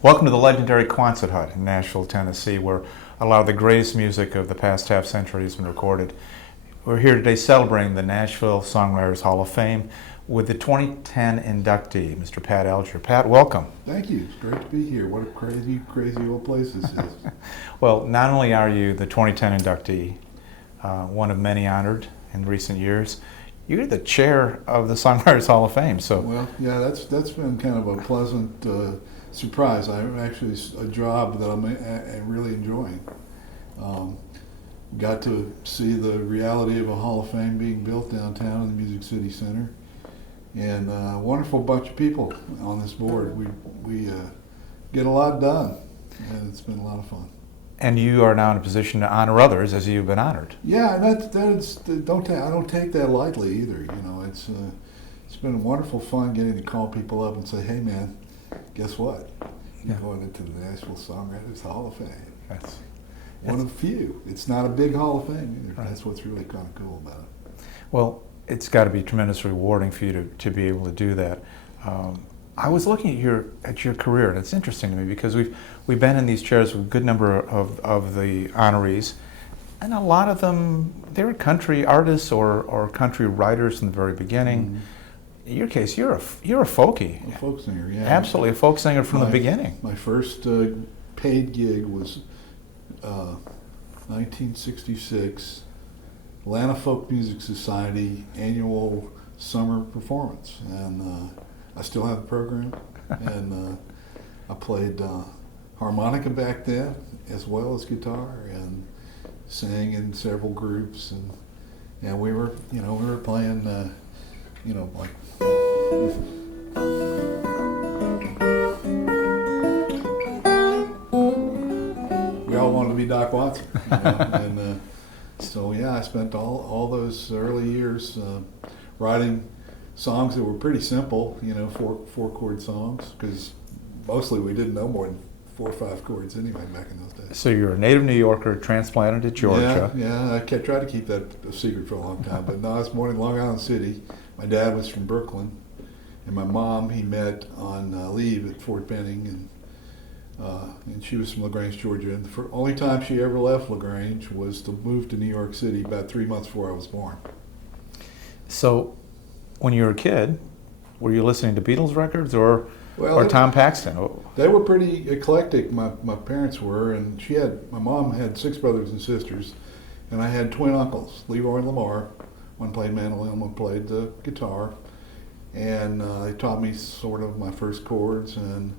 Welcome to the legendary Quonset Hut in Nashville, Tennessee, where a lot of the greatest music of the past half century has been recorded. We're here today celebrating the Nashville Songwriters Hall of Fame with the 2010 inductee, Mr. Pat Alger. Pat, welcome. Thank you. It's great to be here. What a crazy, crazy old place this is. Well, not only are you the 2010 inductee, one of many honored in recent years, you're the chair of the Songwriters Hall of Fame. So, well, yeah, that's been kind of a pleasant surprise. Actually, a job that I'm really enjoying. Got to see the reality of a Hall of Fame being built downtown in the Music City Center, and a wonderful bunch of people on this board. We get a lot done, and it's been a lot of fun. and you are now in a position to honor others as you've been honored. Yeah, and I don't take that lightly either. You know, it's been wonderful fun getting to call people up and say, hey man, guess what? You're going into the Nashville Songwriters Hall of Fame. That's One of few. It's not a big Hall of Fame either. Right. That's what's really kind of cool about it. Well, it's got to be tremendously rewarding for you to be able to do that. I was looking at your career, and it's interesting to me because we've been in these chairs with a good number of the honorees, and a lot of them, they were country artists or country writers from the very beginning. Mm-hmm. In your case, you're a folkie. A folk singer, yeah. Absolutely, a folk singer from the beginning. My first paid gig was 1966, Atlanta Folk Music Society annual summer performance, and I still have the program, and I played harmonica back then as well as guitar, and sang in several groups, and we were playing like. We all wanted to be Doc Watson, and so yeah, I spent all those early years writing songs that were pretty simple, four chord songs, because mostly we didn't know more than 4 or 5 chords anyway back in those days. So you're a native New Yorker, transplanted to Georgia. Yeah, I tried to keep that a secret for a long time, but no, I was born in Long Island City. My dad was from Brooklyn, and my mom he met on leave at Fort Benning, and she was from LaGrange, Georgia. And the only time she ever left LaGrange was to move to New York City about 3 months before I was born. So, when you were a kid, were you listening to Beatles records or Tom Paxton? They were pretty eclectic. My parents were, and my mom had 6 brothers and sisters, and I had twin uncles, Leroy and Lamar. One played mandolin, one played the guitar, and they taught me sort of my first chords. And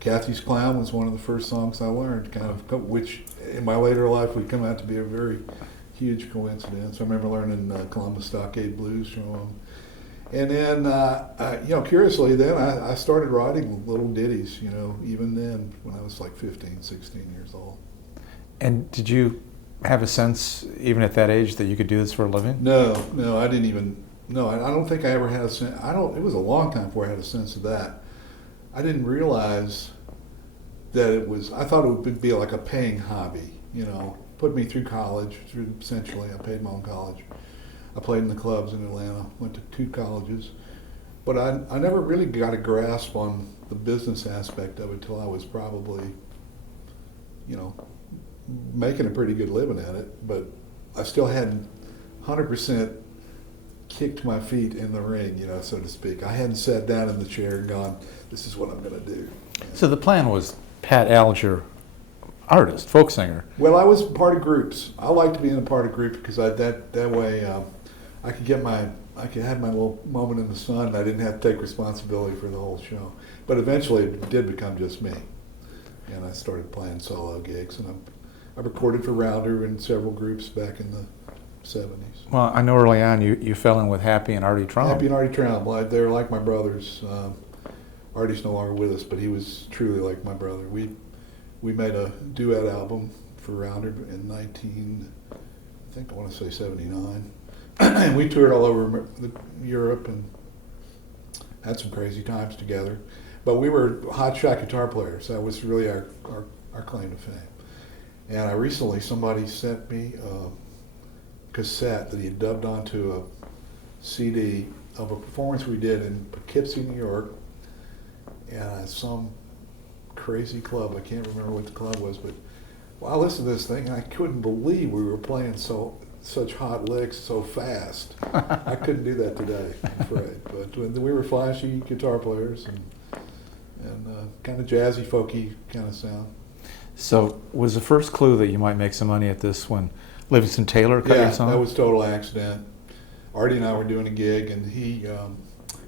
Kathy's Clown was one of the first songs I learned, which in my later life would come out to be a very huge coincidence. I remember learning Columbus Stockade Blues from them. And then, curiously, then I started writing little ditties, even then when I was like 15, 16 years old. And did you have a sense, even at that age, that you could do this for a living? No, I didn't even, I don't think I ever had a sense, it was a long time before I had a sense of that. I didn't realize that I thought it would be like a paying hobby, put me through college, essentially, I paid my own college. I played in the clubs in Atlanta, went to 2 colleges, but I never really got a grasp on the business aspect of it until I was probably, making a pretty good living at it, but I still hadn't 100% kicked my feet in the ring, so to speak. I hadn't sat down in the chair and gone, this is what I'm going to do. So the plan was Pat Alger, artist, folk singer. Well, I was part of groups. I like to be in a part of group because that way I could have my little moment in the sun, and I didn't have to take responsibility for the whole show. But eventually it did become just me, and I started playing solo gigs, and I recorded for Rounder in several groups back in the 70s. Well, I know early on you fell in with Happy and Artie Traum. Happy and Artie Traum, they were like my brothers. Artie's no longer with us, but he was truly like my brother. We made a duet album for Rounder in I want to say 79. And we toured all over Europe and had some crazy times together. But we were hotshot guitar players. That was really our claim to fame. And somebody sent me a cassette that he had dubbed onto a CD of a performance we did in Poughkeepsie, New York, and some crazy club. I can't remember what the club was, but well, I listened to this thing and I couldn't believe we were playing such hot licks so fast. I couldn't do that today, I'm afraid. But when we were flashy guitar players and kind of jazzy, folky kind of sound. So was the first clue that you might make some money at this when Livingston Taylor cut your song? Yeah, that was total accident. Artie and I were doing a gig, and he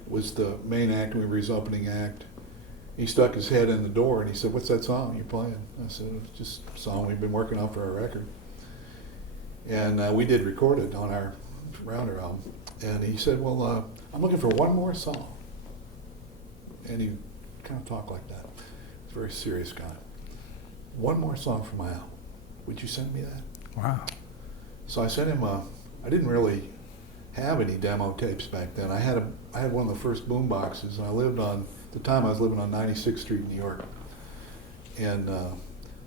was the main act. We were his opening act. He stuck his head in the door, and he said, "What's that song you're playing?" I said, "It's just a song we've been working on for our record." And we did record it on our Rounder album. And he said, "Well, I'm looking for one more song." And he kind of talked like that. He's a very serious guy. "One more song for my album. Would you send me that?" Wow. So I sent him I didn't really have any demo tapes back then. I had one of the first boom boxes, and at the time I was living on 96th Street in New York. And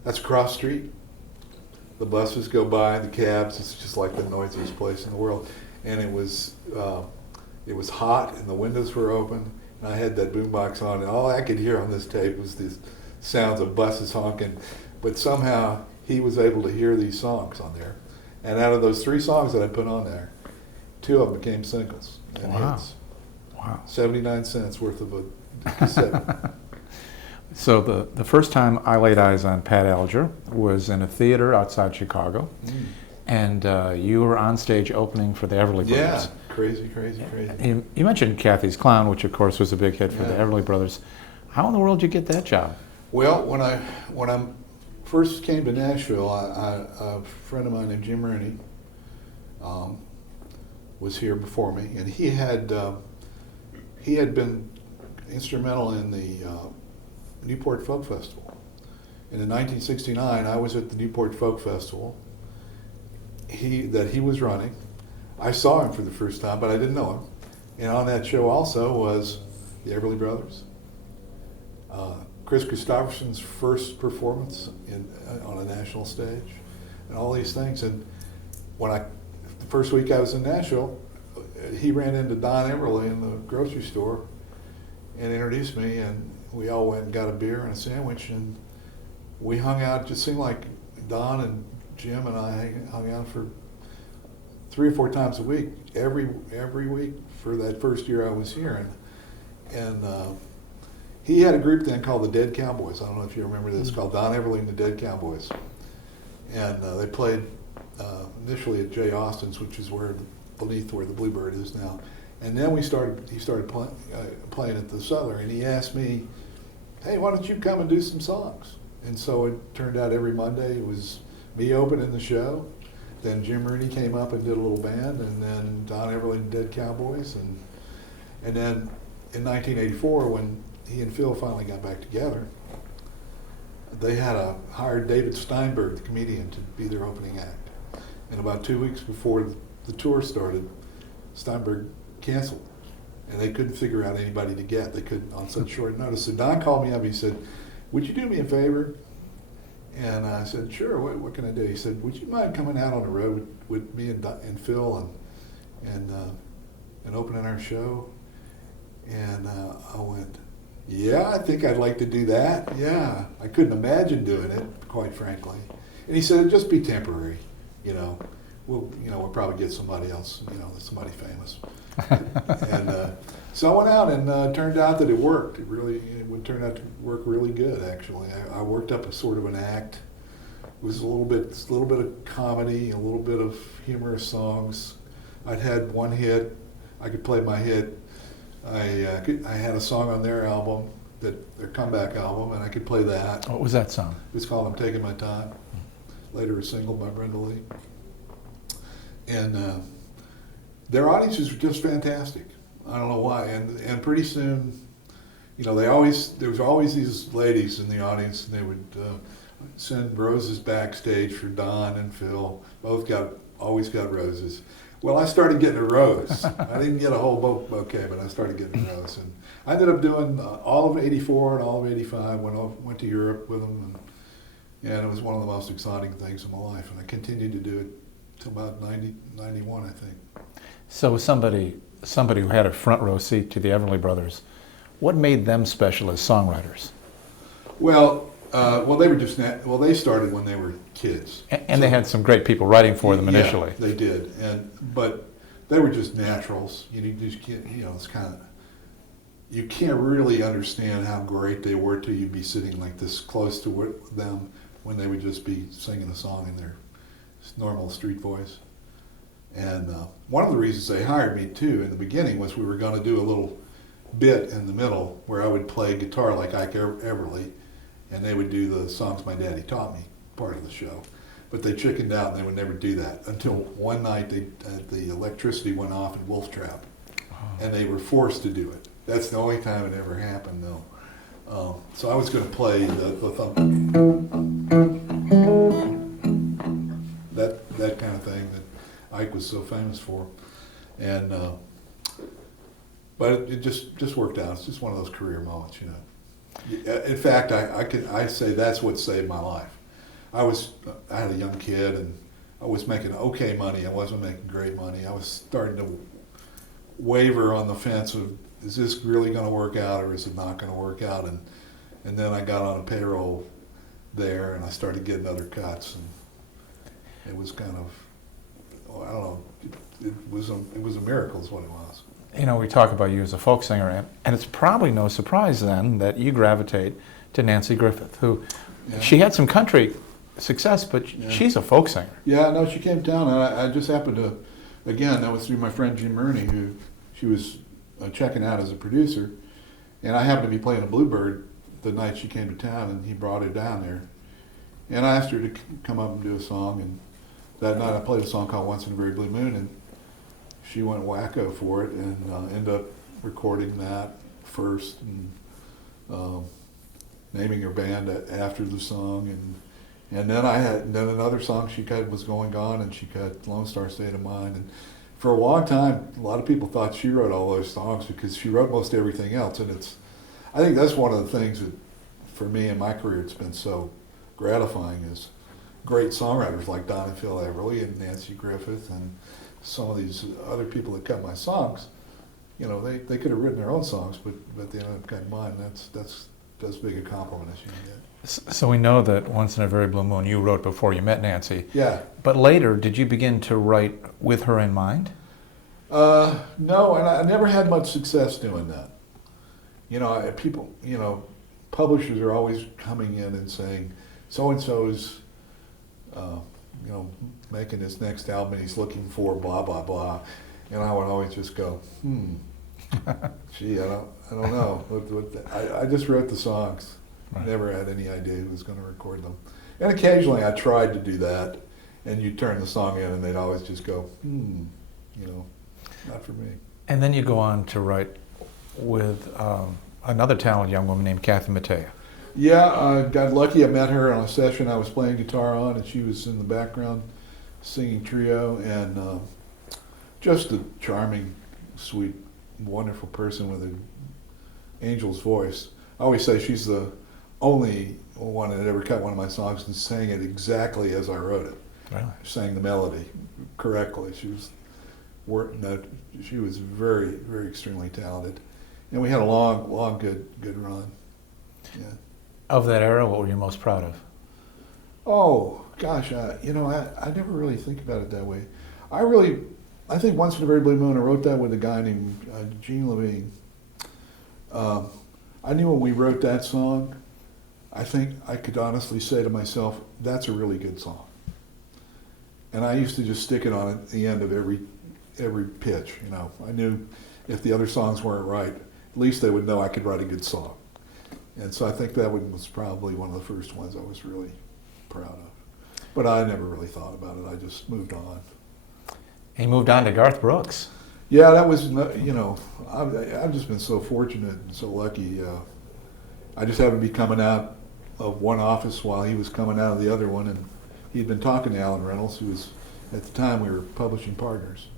that's across the street. The buses go by, the cabs, it's just like the noisiest place in the world. And it was hot, and the windows were open, and I had that boombox on, and all I could hear on this tape was these sounds of buses honking. But somehow he was able to hear these songs on there. And out of those 3 songs that I put on there, 2 of them became singles and hits. Wow. 79 cents worth of a cassette. So the first time I laid eyes on Pat Alger was in a theater outside Chicago, and you were on stage opening for the Everly Brothers. Yeah, crazy. You mentioned Kathy's Clown, which of course was a big hit for the Everly Brothers. How in the world did you get that job? Well, when I first came to Nashville, a friend of mine named Jim Rooney was here before me, and he had been instrumental in the Newport Folk Festival. And in 1969, I was at the Newport Folk Festival that he was running. I saw him for the first time, but I didn't know him. And on that show also was the Everly Brothers. Chris Christopherson's first performance on a national stage, and all these things. And the first week I was in Nashville, he ran into Don Everly in the grocery store and introduced me, and we all went and got a beer and a sandwich, and we hung out. It just seemed like Don and Jim and I hung out for 3 or 4 times a week, every week for that first year I was here. And he had a group then called the Dead Cowboys. I don't know if you remember this, called Don Everly and the Dead Cowboys. And they played initially at Jay Austen's, which is beneath where the Bluebird is now. And then he started playing at the Souther, and he asked me, "Hey, why don't you come and do some songs?" And so it turned out every Monday it was me opening the show. Then Jim Rooney came up and did a little band, and then Don Everly and Dead Cowboys. And then in 1984, when he and Phil finally got back together, they had hired David Steinberg, the comedian, to be their opening act. And about 2 weeks before the tour started, Steinberg canceled, and they couldn't figure out anybody to get. They couldn't on such short notice. So Don called me up. He said, "Would you do me a favor?" And I said, "Sure. What can I do?" He said, "Would you mind coming out on the road with me and Phil and opening our show?" And I went, "Yeah, I think I'd like to do that. Yeah." I couldn't imagine doing it, quite frankly. And he said, "It'd just be temporary, you know. We'll probably get somebody else, somebody famous." And so I went out, and it turned out that it worked. It would turn out to work really good, actually. I worked up a sort of an act. It was a little bit of comedy, a little bit of humorous songs. I'd had one hit. I could play my hit. I had a song on their album, their comeback album, and I could play that. What was that song? It's called "I'm Taking My Time." Later a single by Brenda Lee. And their audiences were just fantastic. I don't know why. And pretty soon, there was always these ladies in the audience, and they would send roses backstage for Don and Phil. Always got roses. Well, I started getting a rose. I didn't get a whole bouquet, but I started getting a rose. And I ended up doing all of '84 and all of '85. Went to Europe with them, and it was one of the most exciting things in my life. And I continued to do it till about 91, I think. So somebody who had a front row seat to the Everly Brothers, what made them special as songwriters? Well, they were just they started when they were kids, And they had some great people writing for them initially. Yeah, they did, but they were just naturals. It's kind of, you can't really understand how great they were till you'd be sitting like this close to them when they would just be singing a song in their normal street voice. And one of the reasons they hired me too in the beginning was we were going to do a little bit in the middle where I would play guitar like Ike Everly, and they would do the songs my daddy taught me, part of the show. But they chickened out and they would never do that until one night the electricity went off in Wolf Trap, and they were forced to do it. That's the only time it ever happened, though. So I was going to play the thump, that kind of thing that Ike was so famous for, and but it just worked out. It's just one of those career moments, you know. In fact, I say that's what saved my life. I had a young kid, and I was making okay money. I wasn't making great money. I was starting to waver on the fence of, is this really going to work out or is it not going to work out? And then I got on a payroll there, and I started getting other cuts, and it was kind of, I don't know, it was a miracle is what it was. You know, we talk about you as a folk singer, and it's probably no surprise then that you gravitate to Nancy Griffith, who, she had some country success, but she's a folk singer. Yeah, no, she came down, and I just happened to, again, that was through my friend Jim Rooney, who she was checking out as a producer, and I happened to be playing a Bluebird the night she came to town, and he brought her down there, and I asked her to come up and do a song, and that night I played a song called Once in a Very Blue Moon, and she went wacko for it, and ended up recording that first, and naming her band after the song, and then another song she cut was Going Gone, and she cut Lone Star State of Mind, and for a long time a lot of people thought she wrote all those songs because she wrote most everything else, and I think that's one of the things that for me in my career it's been so gratifying is great songwriters like Don and Phil Everly and Nancy Griffith and some of these other people that cut my songs. You know, they could have written their own songs, but they ended up cutting mine. That's as big a compliment as you can get. So we know that Once in a Very Blue Moon you wrote before you met Nancy. Yeah. But later, did you begin to write with her in mind? No, and I never had much success doing that. You know, people, you know, publishers are always coming in and saying, so-and-so's, you know, making his next album and he's looking for blah, blah, blah. And I would always just go, gee, I don't know. I just wrote the songs. Right. Never had any idea who was going to record them. And occasionally I tried to do that, and you'd turn the song in and they'd always just go, you know, not for me. And then you go on to write with another talented young woman named Kathy Mattea. Yeah, I got lucky. I met her on a session I was playing guitar on, and she was in the background singing trio, and just a charming, sweet, wonderful person with an angel's voice. I always say she's the only one that ever cut one of my songs and sang it exactly as I wrote it. Really? Sang the melody correctly. She was very, very extremely talented, and we had a long, good run. Yeah. Of that era, what were you most proud of? Oh gosh, you know, I never really think about it that way. I think Once in a Very Blue Moon, I wrote that with a guy named Gene Levine. I knew when we wrote that song, I think I could honestly say to myself, that's a really good song. And I used to just stick it on at the end of every pitch, you know. I knew if the other songs weren't right, at least they would know I could write a good song. And so I think that one was probably one of the first ones I was really proud of. But I never really thought about it. I just moved on. And you moved on to Garth Brooks. Yeah, that was, you know, I've just been so fortunate and so lucky. I just happened to be coming out of one office while he was coming out of the other one, and he'd been talking to Alan Reynolds, who was, at the time, we were publishing partners.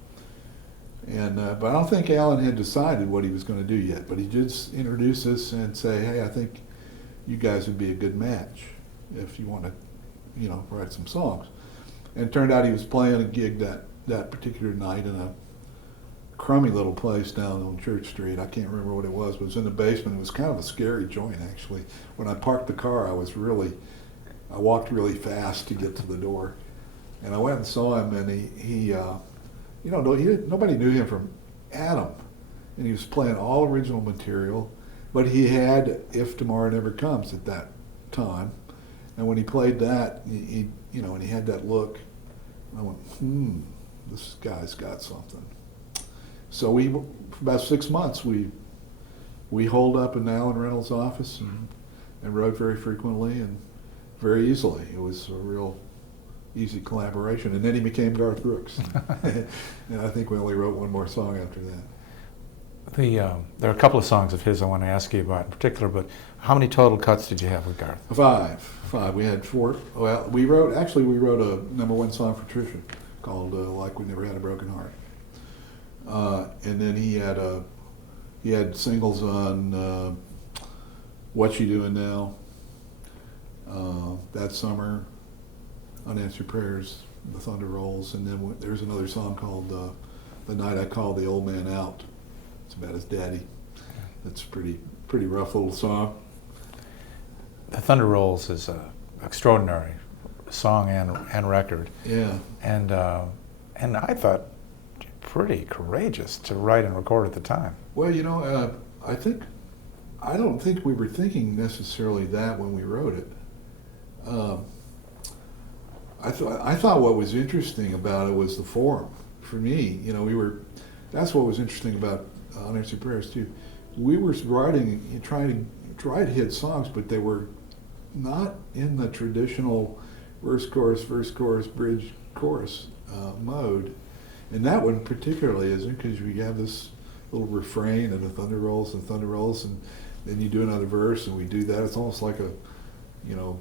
And but I don't think Alan had decided what he was going to do yet, but he did introduce us and say, hey, I think you guys would be a good match if you want to, you know, write some songs. And it turned out he was playing a gig that particular night in a crummy little place down on Church Street. I can't remember what it was, but it was in the basement. It was kind of a scary joint, actually. When I parked the car, I walked really fast to get to the door. And I went and saw him, and nobody knew him from Adam. And he was playing all original material, but he had If Tomorrow Never Comes at that time. And when he played that, and he had that look, I went, this guy's got something. So for about 6 months, we holed up in Alan Reynolds' office and wrote very frequently and very easily. It was a real easy collaboration. And then he became Garth Brooks. And I think we only wrote one more song after that. There are a couple of songs of his I want to ask you about in particular, but how many total cuts did you have with Garth? Five. We had 4. Well, we wrote a #1 song for Trisha called Like We Never Had a Broken Heart. And then he had singles on What You Doing Now, That Summer, Unanswered Prayers, The Thunder Rolls, and then there's another song called The Night I Called the Old Man Out. It's about his daddy. That's a pretty rough little song. The Thunder Rolls is an extraordinary song and record. Yeah. And I thought pretty courageous to write and record at the time. Well, I don't think we were thinking necessarily that when we wrote it. I thought what was interesting about it was the form. For me, that's what was interesting about Unanswered Prayers too. We were writing, trying to write hit songs, but they were not in the traditional verse, chorus, bridge, chorus mode. And that one particularly isn't, because we have this little refrain and the thunder rolls, and then you do another verse, and we do that. It's almost like I don't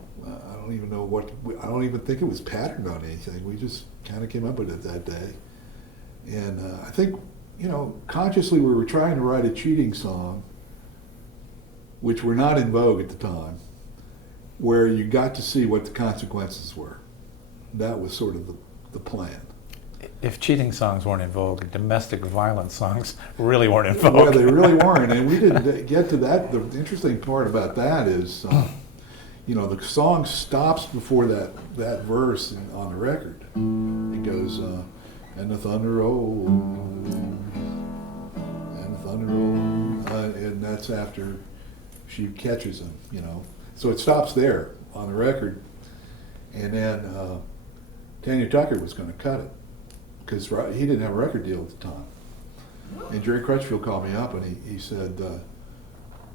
even think it was patterned on anything. We just kind of came up with it that day. And I think, consciously we were trying to write a cheating song, which were not in vogue at the time, where you got to see what the consequences were. That was sort of the plan. If cheating songs weren't in vogue, domestic violence songs really weren't in vogue. Well, they really weren't, and we didn't get to that. The interesting part about that is, the song stops before that verse on the record. It goes, and the thunder roll, and the thunder roll, and that's after she catches him, So it stops there on the record, and then Tanya Tucker was going to cut it, because he didn't have a record deal at the time. And Jerry Crutchfield called me up, and he said,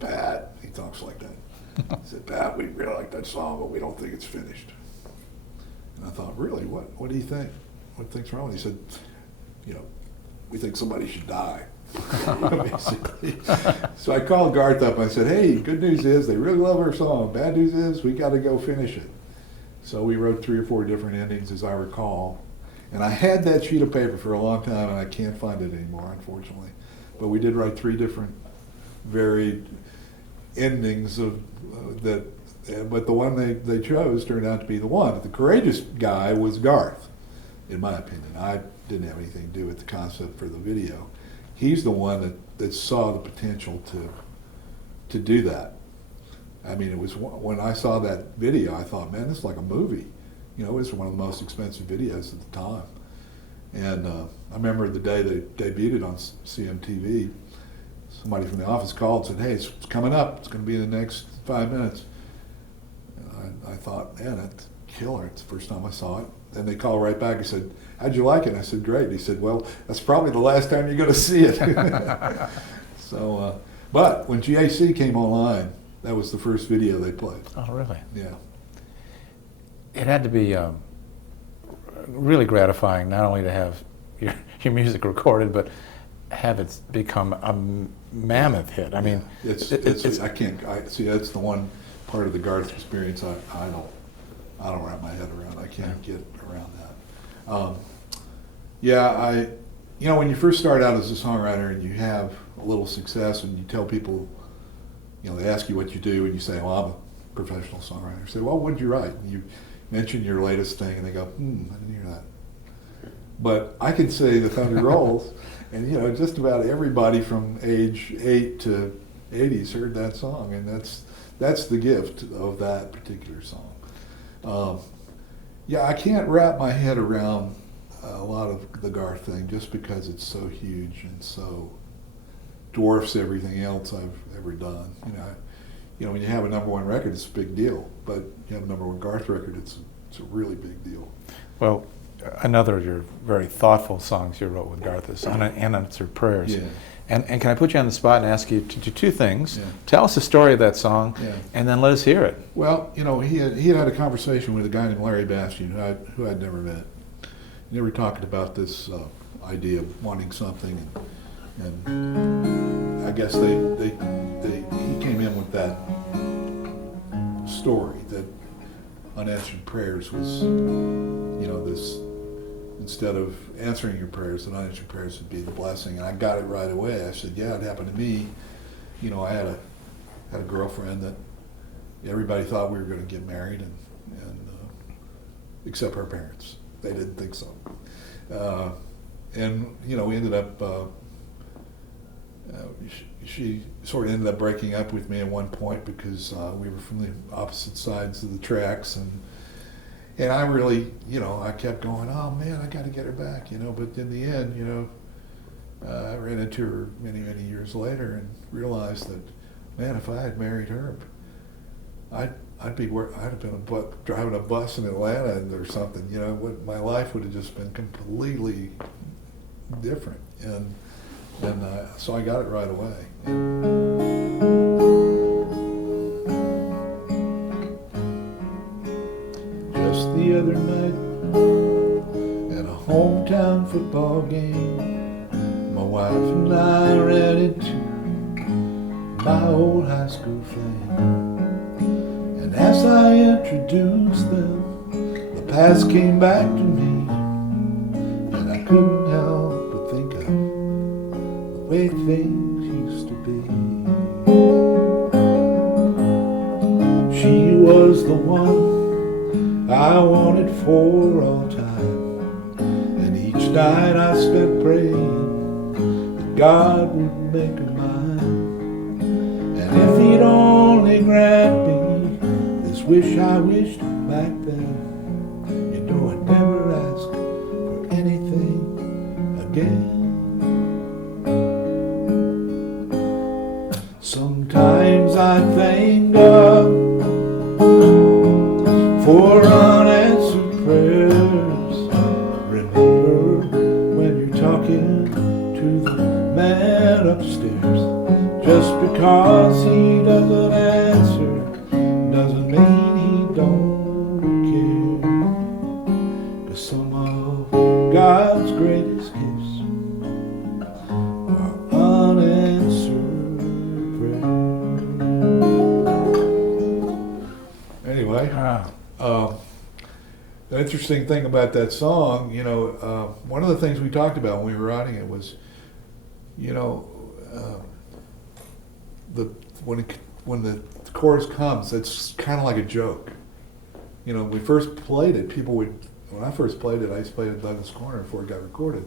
Pat, he talks like that. He said, Pat, we really like that song, but we don't think it's finished. And I thought, really, what do you think? What do you think's wrong? And he said, we think somebody should die, basically. So I called Garth up and I said, hey, good news is they really love our song. Bad news is we got to go finish it. So we wrote 3 or 4 different endings, as I recall. And I had that sheet of paper for a long time, and I can't find it anymore, unfortunately. But we did write 3 different varied endings of that. But the one they chose turned out to be the one. The courageous guy was Garth, in my opinion. I didn't have anything to do with the concept for the video. He's the one that saw the potential to do that. I mean, it was when I saw that video, I thought, man, this is like a movie. It was one of the most expensive videos at the time. And I remember the day they debuted it on CMTV, somebody from the office called and said, hey, it's coming up. It's going to be in the next 5 minutes. And I thought, man, that's killer. It's the first time I saw it. Then they called right back and said, how'd you like it? And I said, great. And he said, well, that's probably the last time you're going to see it. So, but when GAC came online, that was the first video they played. Oh, really? Yeah. It had to be really gratifying not only to have your music recorded, but have it become a mammoth hit. I mean, it's see, that's the one part of the Garth experience I don't wrap my head around. I can't get around that. When you first start out as a songwriter and you have a little success and you tell people, they ask you what you do and you say, well, I'm a professional songwriter. You say, well, what did you write? And you mention your latest thing and they go, I didn't hear that. but I can say the thunder rolls, and you know, just about everybody from age 8 to 80's heard that song, and that's the gift of that particular song. Yeah, I can't wrap my head around a lot of the Garth thing just because it's so huge and so dwarfs everything else I've ever done. You know, when you have a #1 record, it's a big deal, but you have a #1 Garth record, it's a really big deal. Well, another of your very thoughtful songs you wrote with Garth is Unanswered Prayers. Yeah. And can I put you on the spot and ask you to do two things? Yeah. Tell us the story of that song, Yeah. and then let us hear it. Well, you know, he had a conversation with a guy named Larry Bastian, who I'd never met. They were talking about this idea of wanting something, and I guess he came in with that story that unanswered prayers was, you know, this, instead of answering your prayers, that unanswered prayers would be the blessing. And I got it right away. I said, yeah, it happened to me. You know, I had a girlfriend that everybody thought we were going to get married, and except her parents. They didn't think so. And, you know, we ended up, she sort of ended up breaking up with me at one point because we were from the opposite sides of the tracks, and I really, you know, I kept going, oh man, I got to get her back, you know, but in the end, you know, I ran into her many, many years later and realized that, man, if I had married her, I'd have been driving a bus in Atlanta or something, you know. My life would have just been completely different, and so I got it right away. Just the other night at a hometown football game, my wife and I ran into my old high school flame. And as I introduced them, the past came back to me, and I couldn't help but think of the way things used to be. She was the one I wanted for all time, and each night I spent praying that God would make her mine. And if He'd only grant me this wish I wished back then, you know I'd never ask for anything again. Sometimes I thank God for unanswered prayers. Remember when you're talking to the man upstairs, just because he doesn't answer doesn't mean he don't care. 'Cause some of God's greatest gifts are unanswered prayers. Anyway, the interesting thing about that song, you know, one of the things we talked about when we were writing it was, you know, when the chorus comes, it's kind of like a joke. You know, when we first played it, when I first played it, I used to play it at Douglas Corner before it got recorded,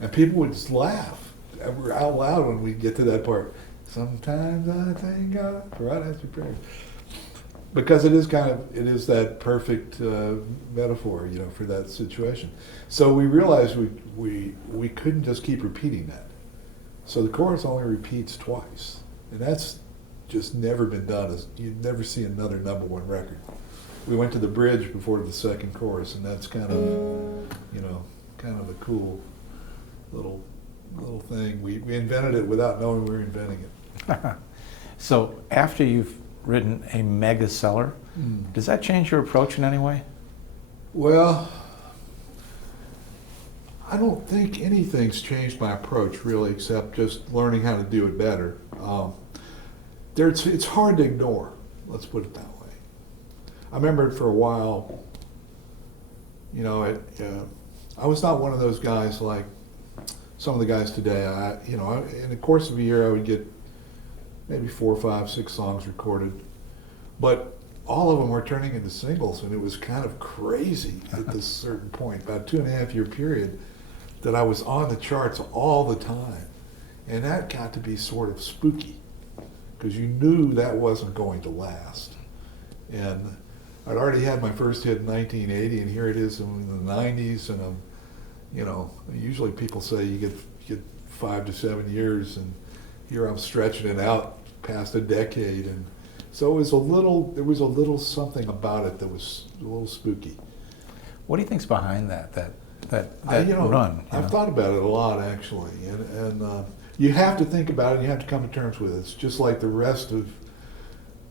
and people would just laugh out loud when we get to that part. Sometimes I thank God for unanswered prayers, because it is that perfect metaphor, you know, for that situation. So we realized we couldn't just keep repeating that. So the chorus only repeats twice, and that's just never been done. You'd never see another #1 record. We went to the bridge before the second chorus, and that's kind of, you know, kind of a cool little thing. We invented it without knowing we were inventing it. So after you've written a mega seller, does that change your approach in any way? Well, I don't think anything's changed my approach really, except just learning how to do it better. It's hard to ignore, let's put it that way. I remember for a while, you know, I was not one of those guys like some of the guys today. In the course of a year, I would get maybe 4, 5, 6 songs recorded. But all of them were turning into singles, and it was kind of crazy at this certain point, about 2.5 year period, that I was on the charts all the time. And that got to be sort of spooky, because you knew that wasn't going to last. And I'd already had my first hit in 1980, and here it is in the 90s, and I'm, you know, usually people say you get 5 to 7 years, and here I'm stretching it out past a decade, and so there was a little something about it that was a little spooky. What do you think's behind that run? I've thought about it a lot, actually, and you have to think about it, and you have to come to terms with it. It's just like the rest of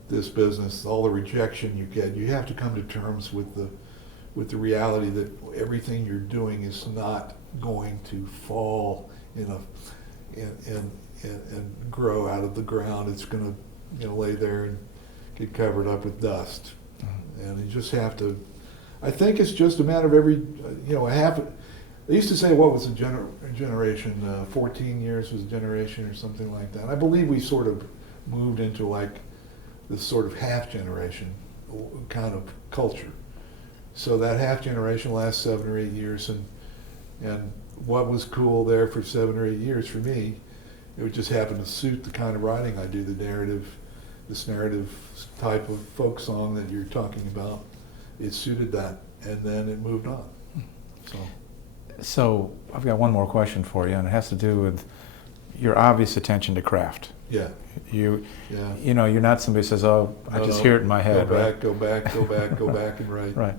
this business, all the rejection you get, you have to come to terms with the reality that everything you're doing is not going to fall and grow out of the ground. It's going to lay there and get covered up with dust. And you just have to, I think it's just a matter of every, they used to say, what was a generation, 14 years was a generation or something like that. I believe we sort of moved into like this sort of half generation kind of culture. So that half generation lasts 7 or 8 years, and what was cool there for 7 or 8 years for me, it would just happen to suit the kind of writing I do, this narrative type of folk song that you're talking about. It suited that, and then it moved on. So I've got one more question for you, and it has to do with your obvious attention to craft. Yeah. You know, you're not somebody who says, "Oh, I just hear it in my head." Go back, and write. Right.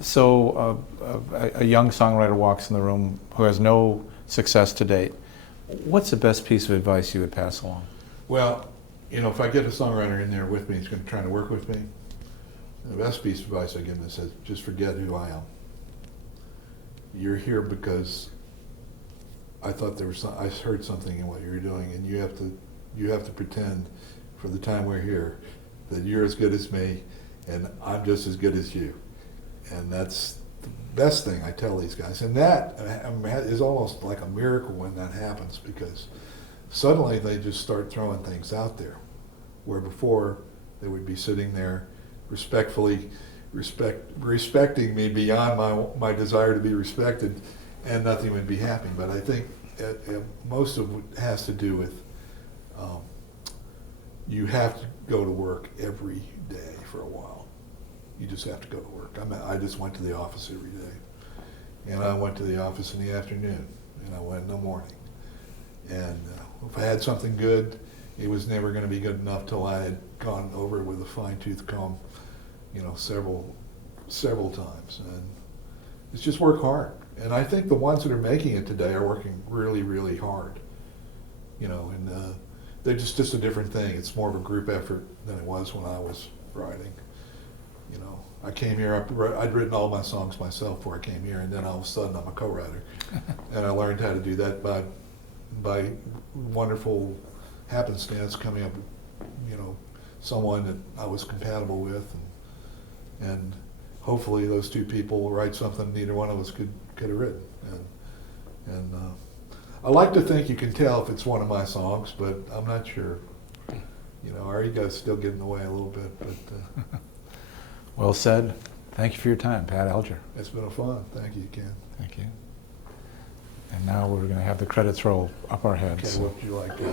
So a young songwriter walks in the room who has no success to date. What's the best piece of advice you would pass along? Well, if I get a songwriter in there with me, he's going to try to work with me. The best piece of advice I give him is, just forget who I am. You're here because I thought I heard something in what you were doing, and you have to pretend for the time we're here that you're as good as me, and I'm just as good as you. And that's the best thing I tell these guys. And that is almost like a miracle when that happens, because suddenly they just start throwing things out there, where before they would be sitting there respectfully respecting me beyond my desire to be respected, and nothing would be happening. But I think most of it has to do with you have to go to work every day for a while. You just have to go to work. I just went to the office every day, and I went to the office in the afternoon, and I went in the morning. And if I had something good, it was never going to be good enough till I had gone over it with a fine-tooth comb, several times. And it's just work hard. And I think the ones that are making it today are working really, really hard. And they're just a different thing. It's more of a group effort than it was when I was writing. I came here, I'd written all my songs myself before I came here, and then all of a sudden I'm a co-writer. And I learned how to do that by wonderful happenstance, coming up with, someone that I was compatible with, and hopefully those two people will write something neither one of us could have written. And I like to think you can tell if it's one of my songs, but I'm not sure. Our ego's still getting in the way a little bit, but. Well said. Thank you for your time, Pat Alger. It's been a fun. Thank you, Ken. Thank you. And now we're going to have the credits roll up our heads. Okay, what would you like to?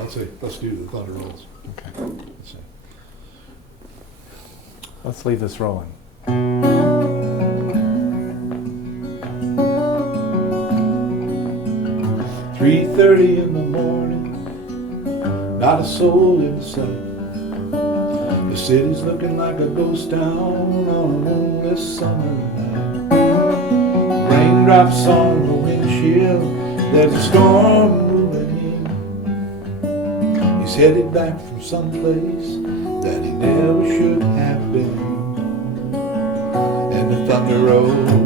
Let's do the thunder rolls. Okay. Let's see. Let's leave this rolling. 3:30 in the morning, not a soul in sight. The city's looking like a ghost town on a moonless summer night. Raindrops on the windshield, there's a storm moving in. He's headed back from someplace that he never should have been. And the thunder rolls.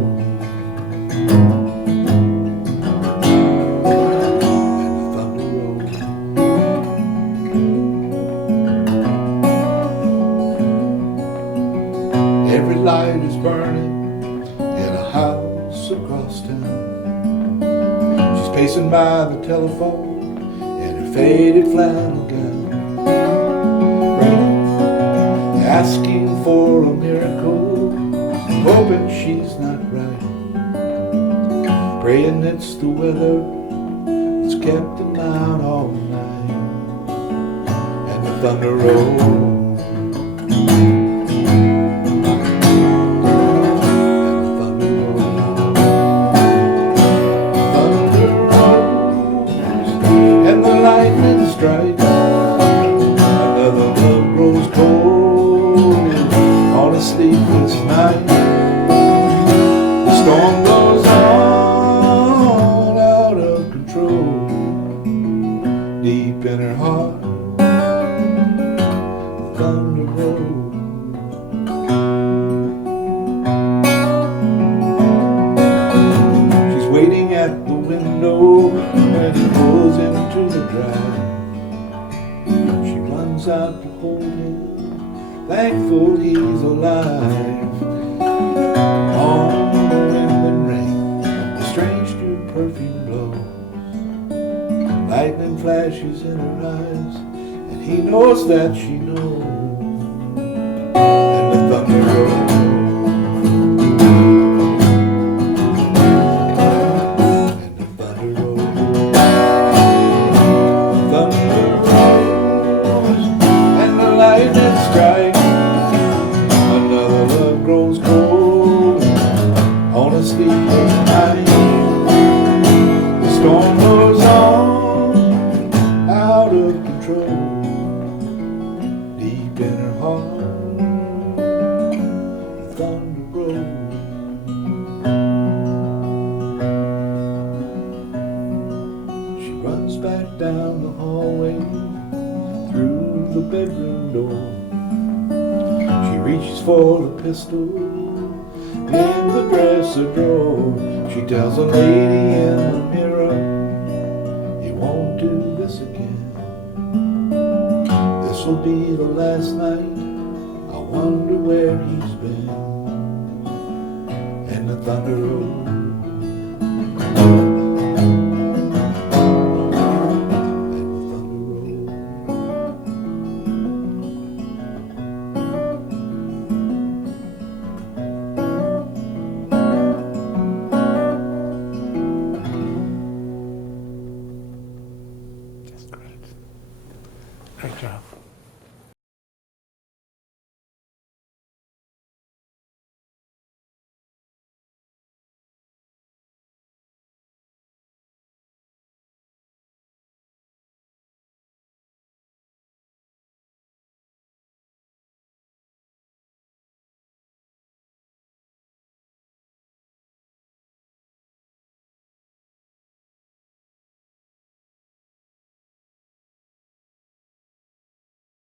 Every light is burning in a house across town. She's pacing by the telephone in her faded flannel gown. Rain asking for a miracle, hoping she's not right, praying it's the weather that's kept him out all night. And the thunder rolls, and the thunder rolls, thunder rolls, and the lightning strikes. Another love grows cold on a sleepless night. The storm goes on out of control. Deep in her heart, the thunder rolls. She's waiting at the window when he pulls into the drive. She runs out to hold him, thankful he's alive. On the wind and rain, the strange new perfume blows. Lightning flashes in her eyes, and he knows that she knows. And the thunder rolls, and the thunder rolls, thunder rolls, and the lightning strikes. Another love grows cold on a sleepless night. The storm goes on out of control. Deep in her heart, the thunder rolls. She runs back down the hallway through the bedroom door. She reaches for the pistol in the dresser drawer. She tells a lady in the mirror, he won't do this again. This will be the last night, I wonder where he's been. And the thunder rolls,